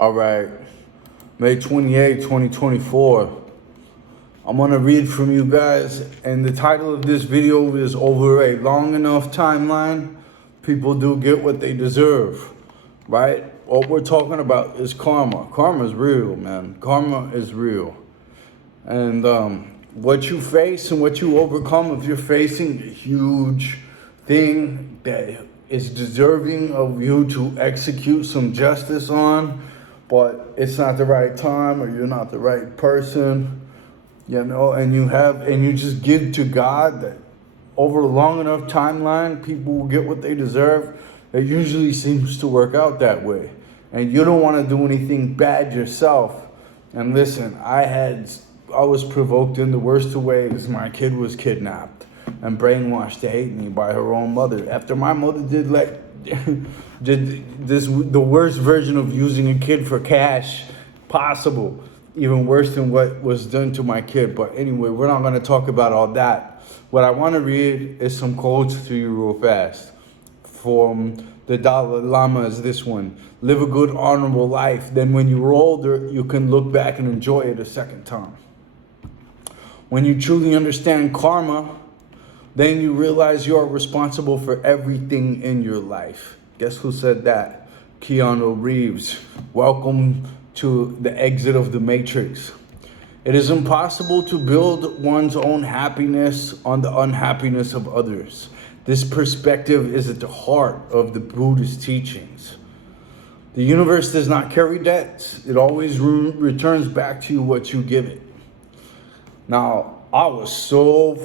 All right, May 28, 2024. I'm gonna read from you guys, and the title of this video is Over a Long Enough Timeline, People Do Get What They Deserve, right? What we're talking about is karma. Karma is real, man. Karma is real. And what you face and what you overcome, if you're facing a huge thing that is deserving of you to execute some justice on, but it's not the right time or you're not the right person, you know, and you just give to God that over a long enough timeline, people will get what they deserve. It usually seems to work out that way. And you don't want to do anything bad yourself. And listen, I was provoked in the worst of ways. My kid was kidnapped and brainwashed to hate me by her own mother. After my mother did the worst version of using a kid for cash possible, even worse than what was done to my kid. But anyway, we're not going to talk about all that. What I want to read is some quotes to you real fast. From the Dalai Lama is this one: live a good, honorable life. Then when you're older, you can look back and enjoy it a second time. When you truly understand karma, then you realize you are responsible for everything in your life. Guess who said that? Keanu Reeves. Welcome to the exit of the Matrix. It is impossible to build one's own happiness on the unhappiness of others. This perspective is at the heart of the Buddhist teachings. The universe does not carry debts. It always returns back to you what you give it. Now, I was so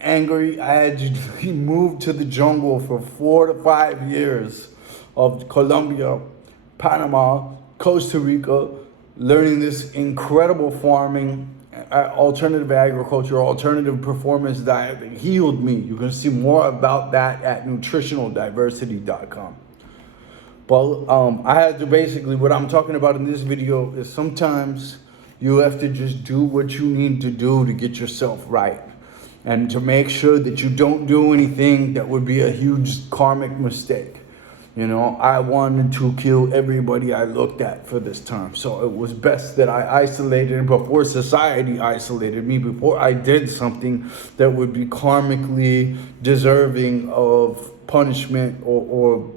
angry. I had to move to the jungle for 4 to 5 years of Colombia, Panama, Costa Rica, learning this incredible farming, alternative agriculture, alternative performance diet that healed me. You can see more about that at nutritionaldiversity.com. But I had to basically, what I'm talking about in this video is sometimes you have to just do what you need to do to get yourself right. And to make sure that you don't do anything that would be a huge karmic mistake. You know, I wanted to kill everybody I looked at for this time. So it was best that I isolated before society isolated me, before I did something that would be karmically deserving of punishment or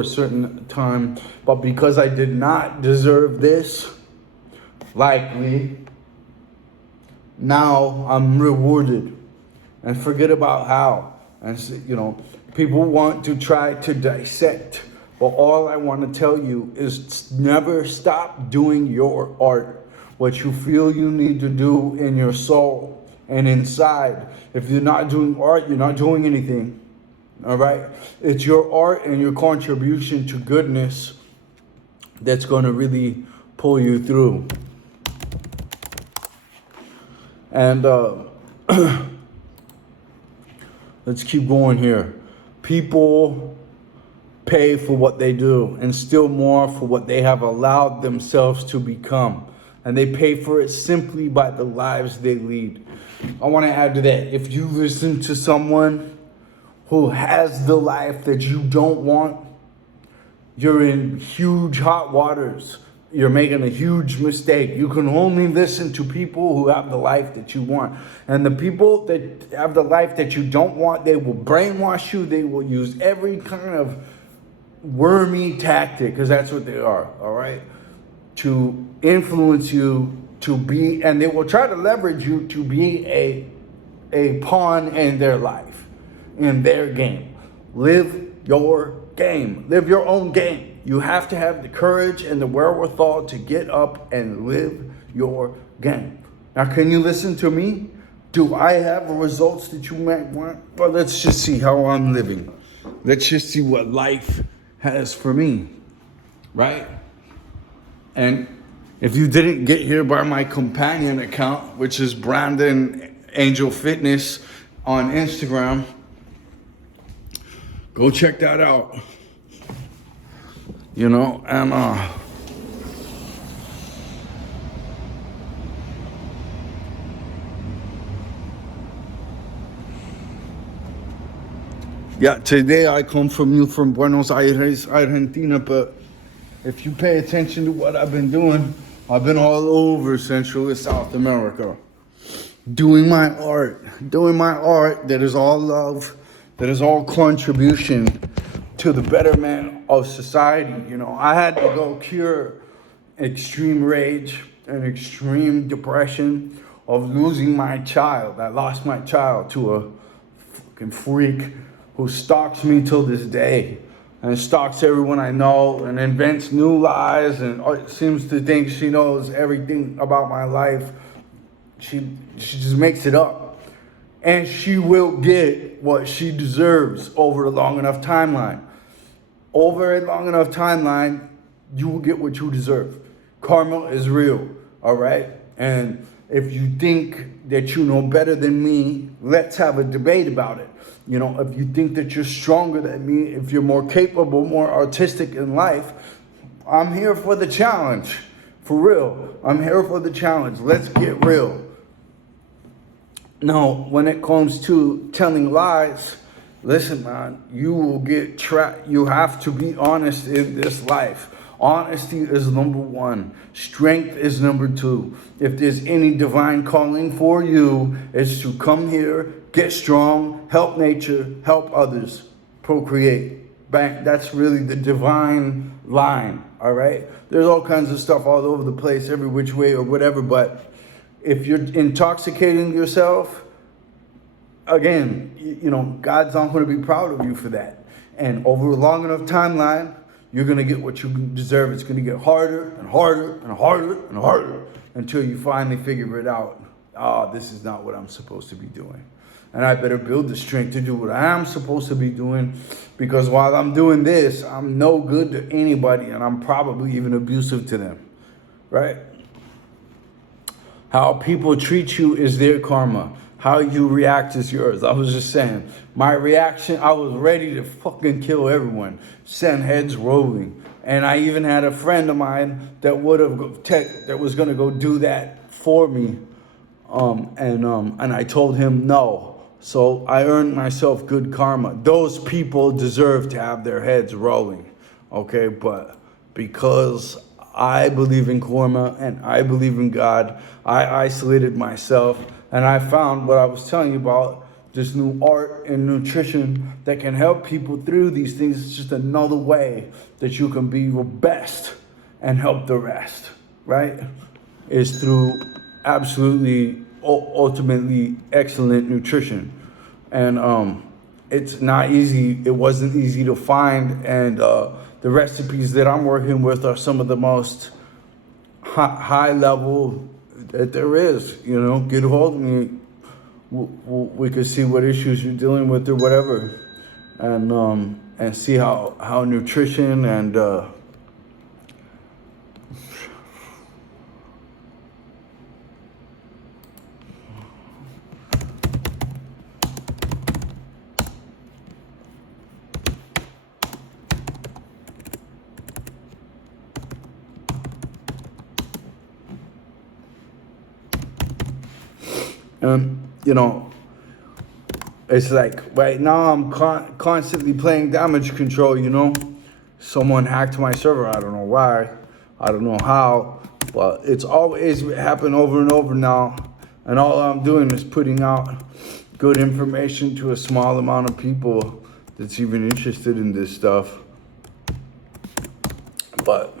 a certain time. But because I did not deserve this, likely, now I'm rewarded. And forget about how. And you know, people want to try to dissect, but all I want to tell you is never stop doing your art. What you feel you need to do in your soul and inside. If you're not doing art, you're not doing anything. All right? It's your art and your contribution to goodness that's going to really pull you through. And let's keep going here. People pay for what they do, and still more for what they have allowed themselves to become. And they pay for it simply by the lives they lead. I want to add to that. If you listen to someone who has the life that you don't want, you're in huge hot waters. You're making a huge mistake. You can only listen to people who have the life that you want. And the people that have the life that you don't want, they will brainwash you. They will use every kind of wormy tactic, because that's what they are, all right? To influence you to be, and they will try to leverage you to be a pawn in their life, in their game. Live your game. Live your own game. You have to have the courage and the wherewithal to get up and live your game. Now, can you listen to me? Do I have the results that you might want? Well, let's just see how I'm living. Let's just see what life has for me, right? And if you didn't get here by my companion account, which is Brandon Angel Fitness on Instagram, go check that out. You know, and yeah, today I come from Buenos Aires, Argentina, but if you pay attention to what I've been doing, I've been all over Central and South America, doing my art that is all love, that is all contribution to the betterment of society. You know, I had to go cure extreme rage and extreme depression of losing my child. I lost my child to a fucking freak who stalks me till this day, and stalks everyone I know and invents new lies and seems to think she knows everything about my life. She just makes it up. And she will get what she deserves over a long enough timeline. Over a long enough timeline, you will get what you deserve. Karma is real, all right? And if you think that you know better than me, let's have a debate about it. You know, if you think that you're stronger than me, if you're more capable, more artistic in life, I'm here for the challenge. For real. I'm here for the challenge. Let's get real. Now, when it comes to telling lies, listen, man, you will get trapped. You have to be honest in this life. Honesty is number one. Strength is number two. If there's any divine calling for you, it's to come here, get strong, help nature, help others, procreate. Bang. That's really the divine line, all right? There's all kinds of stuff all over the place, every which way or whatever, but if you're intoxicating yourself, again, you know, God's not going to be proud of you for that. And over a long enough timeline, you're going to get what you deserve. It's going to get harder and harder and harder and harder until you finally figure it out. This is not what I'm supposed to be doing. And I better build the strength to do what I am supposed to be doing, because while I'm doing this, I'm no good to anybody, and I'm probably even abusive to them, right? How people treat you is their karma. How you react is yours. I was just saying, my reaction, I was ready to fucking kill everyone, send heads rolling. And I even had a friend of mine that was gonna go do that for me. And I told him no. So I earned myself good karma. Those people deserve to have their heads rolling, okay? But because I believe in karma and I believe in God, I isolated myself, and I found what I was telling you about, this new art and nutrition that can help people through these things. It's just another way that you can be your best and help the rest, right? Is through absolutely, ultimately excellent nutrition. And it's not easy. It wasn't easy to find. And the recipes that I'm working with are some of the most high level that there is. You know, get a hold of me. We could see what issues you're dealing with or whatever, and see how nutrition and you know, it's like right now I'm constantly playing damage control, you know. Someone hacked my server. I don't know why. I don't know how. But it's always happened over and over now. And all I'm doing is putting out good information to a small amount of people that's even interested in this stuff. But,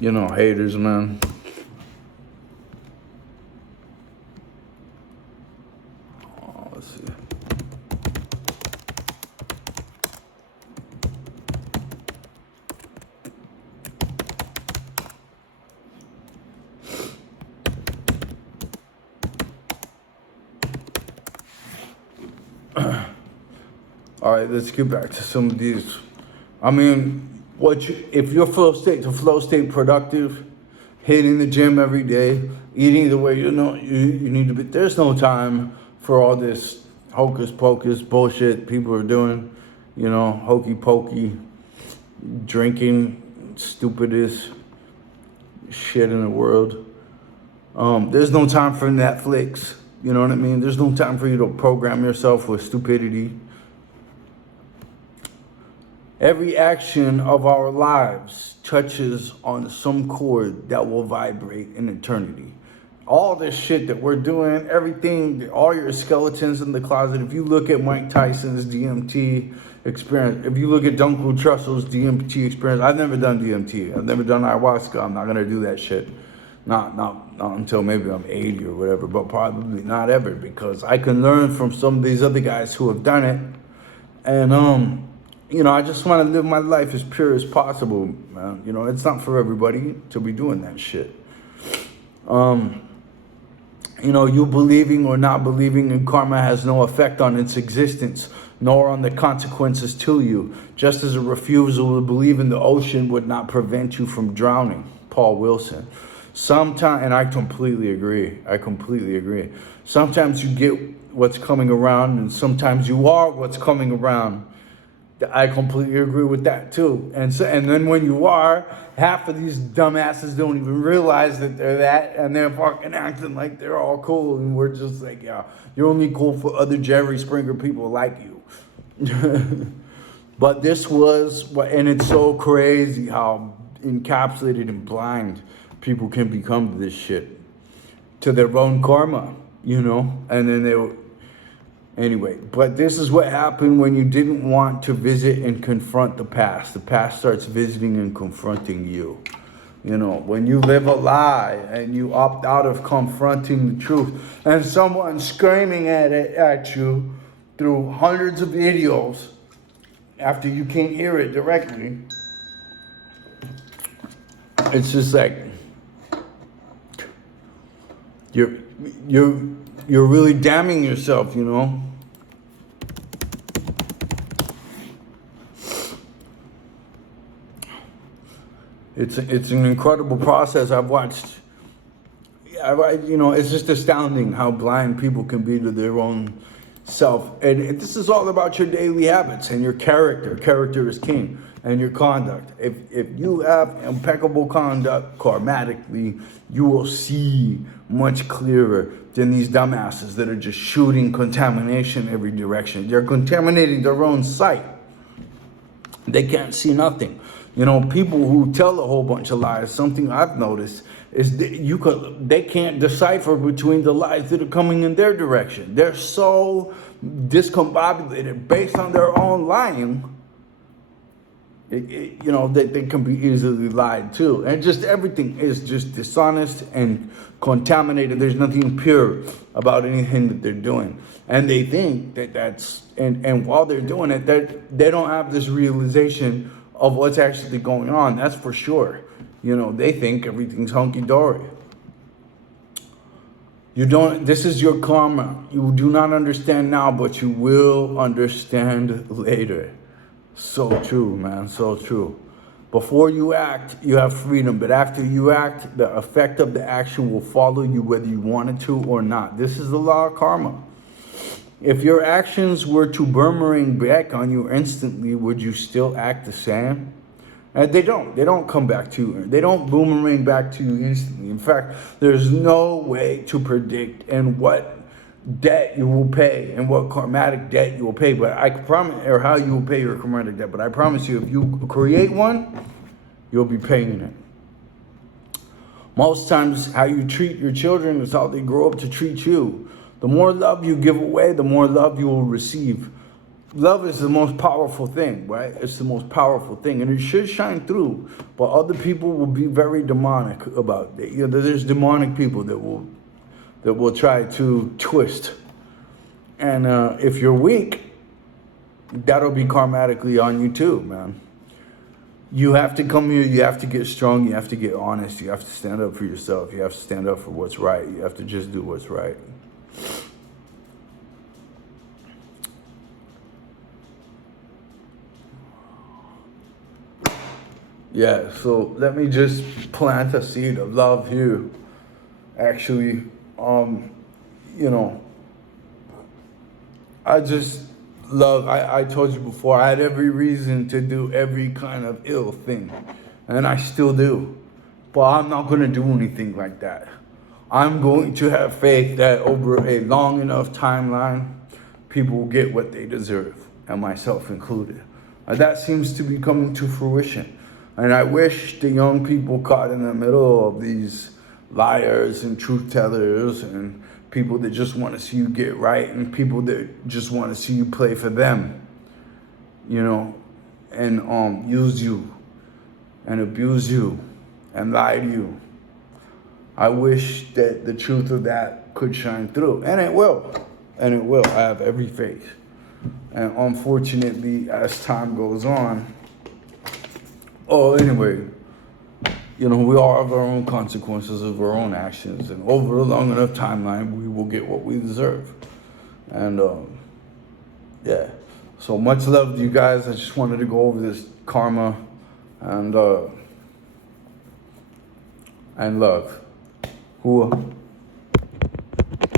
you know, haters, man. All right, let's get back to some of these. I mean, if your flow state productive, hitting the gym every day, eating the way you know you need to be. There's no time for all this hocus pocus bullshit people are doing. You know, hokey pokey, drinking, stupidest shit in the world. There's no time for Netflix. You know what I mean? There's no time for you to program yourself with stupidity. Every action of our lives touches on some chord that will vibrate in eternity. All this shit that we're doing, everything, all your skeletons in the closet. If you look at Mike Tyson's DMT experience, if you look at Duncan Trussell's DMT experience, I've never done DMT. I've never done ayahuasca. I'm not gonna do that shit. Not until maybe I'm 80 or whatever, but probably not ever, because I can learn from some of these other guys who have done it. And you know, I just want to live my life as pure as possible, man. You know, it's not for everybody to be doing that shit. You know, you believing or not believing in karma has no effect on its existence, nor on the consequences to you, just as a refusal to believe in the ocean would not prevent you from drowning. Paul Wilson. Sometimes, and I completely agree. Sometimes you get what's coming around, and sometimes you are what's coming around. I completely agree with that too. And then when you are, half of these dumbasses don't even realize that they're that, and they're fucking acting like they're all cool, and we're just like, yeah, you're only cool for other Jerry Springer people like you. But this was, and it's so crazy how encapsulated and blind people can become to this shit, to their own karma, you know? And then anyway, but this is what happened when you didn't want to visit and confront the past. The past starts visiting and confronting you. You know, when you live a lie and you opt out of confronting the truth, and someone screaming at you through hundreds of videos after you can't hear it directly, it's just like you're really damning yourself, you know. It's an incredible process. I've watched. You know, it's just astounding how blind people can be to their own self. And this is all about your daily habits and your character. Character is king. And your conduct. If you have impeccable conduct karmatically, you will see much clearer than these dumbasses that are just shooting contamination every direction. They're contaminating their own sight. They can't see nothing. You know, people who tell a whole bunch of lies, something I've noticed is that they can't decipher between the lies that are coming in their direction. They're so discombobulated based on their own lying. You know, they can be easily lied to. And just everything is just dishonest and contaminated. There's nothing pure about anything that they're doing. And they think that's, and while they're doing it, they don't have this realization of what's actually going on. That's for sure. You know, they think everything's hunky-dory. This is your karma. You do not understand now, but you will understand later. So true, man, so true. Before you act, you have freedom, but after you act, the effect of the action will follow you whether you wanted to or not. This is the law of karma. If your actions were to boomerang back on you instantly, would you still act the same? And they don't come back to you. They don't boomerang back to you instantly. In fact, there's no way to predict and what debt you will pay and what karmatic debt you will pay, but I promise, or how you will pay your karmatic debt, but I promise you, if you create one, you'll be paying it. Most times, how you treat your children is how they grow up to treat you. The more love you give away, the more love you will receive. Love is the most powerful thing, right? It's the most powerful thing, and it should shine through, but other people will be very demonic about it. You know, there's demonic people that will try to twist. And if you're weak, that'll be karmatically on you too, man. You have to come here, you have to get strong, you have to get honest, you have to stand up for yourself, you have to stand up for what's right, you have to just do what's right. Yeah, so let me just plant a seed of love here. Actually, you know, I just love, I told you before, I had every reason to do every kind of ill thing, and I still do. But I'm not going to do anything like that. I'm going to have faith that over a long enough timeline, people will get what they deserve, and myself included. That seems to be coming to fruition. And I wish the young people caught in the middle of these liars and truth tellers and people that just want to see you get right and people that just want to see you play for them, you know, and use you and abuse you and lie to you. I wish that the truth of that could shine through. And it will. And it will. I have every faith. And unfortunately, as time goes on, anyway, you know, we all have our own consequences of our own actions. And over a long enough timeline, we will get what we deserve. And, yeah. So much love to you guys. I just wanted to go over this karma and love. Hua.